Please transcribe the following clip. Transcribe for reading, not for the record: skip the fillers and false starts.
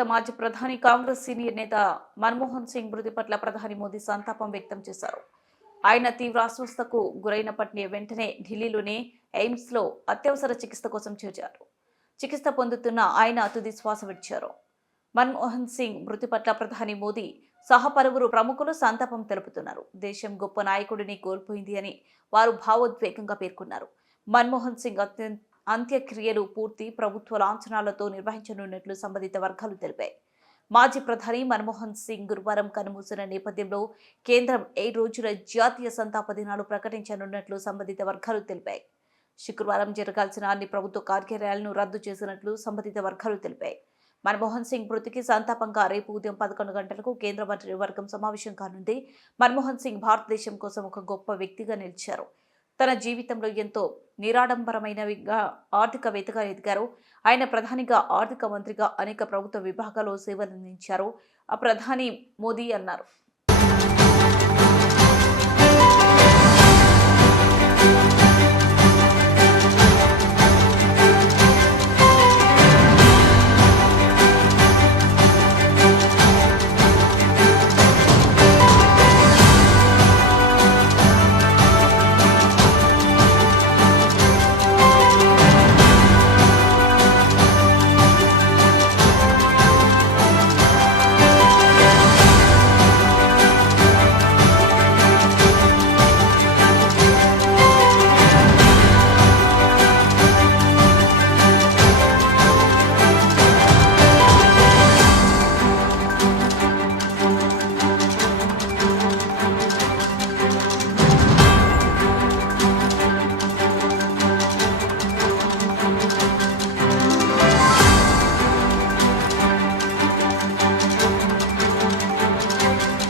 భారత మాజీ ప్రధాని కాంగ్రెస్ సీనియర్ నేత మన్మోహన్ సింగ్ మృతి పట్ల ప్రధాని మోదీ సంతాపం వ్యక్తం చేశారు. ఆయన తీవ్ర అస్వస్థతకు గురైనప్పటి వెంటనే ఢిల్లీలోని ఎయిమ్స్ లో అత్యవసర చికిత్స కోసం చేర్చారు. చికిత్స పొందుతున్న ఆయన తుది శ్వాస విడిచారు. మన్మోహన్ సింగ్ మృతి పట్ల ప్రధాని మోదీ సహా పలువురు ప్రముఖులు సంతాపం తెలుపుతున్నారు. దేశం గొప్ప నాయకుడిని కోల్పోయింది అని వారు భావోద్వేగంగా పేర్కొన్నారు. మన్మోహన్ సింగ్ అంత్యక్రియలు పూర్తి ప్రభుత్వ లాంఛనాలతో నిర్వహించనున్నట్లు సంబంధిత వర్గాలు తెలిపాయి. మాజీ ప్రధాని మన్మోహన్ సింగ్ గురువారం కన్నుమూసిన నేపథ్యంలో కేంద్రం 7 రోజుల జాతీయ సంతాప దినాలు ప్రకటించనున్నట్లు సంబంధిత వర్గాలు తెలిపాయి. శుక్రవారం జరగాల్సిన అన్ని ప్రభుత్వ కార్యాలయాలను రద్దు చేసినట్లు సంబంధిత వర్గాలు తెలిపాయి. మన్మోహన్ సింగ్ మృతికి సంతాపంగా రేపు ఉదయం 11 గంటలకు కేంద్ర మంత్రివర్గం సమావేశం కానుంది. మన్మోహన్ సింగ్ భారతదేశం కోసం ఒక గొప్ప వ్యక్తిగా నిలిచారు. తన జీవితంలో ఎంతో నిరాడంబరమైనవిగా ఆర్థికవేత్తగా ఎదిగారు. ఆయన ప్రధానిగా, ఆర్థిక మంత్రిగా అనేక ప్రభుత్వ విభాగాల్లో సేవలందించారు. ప్రధాని మోదీ అన్నారు.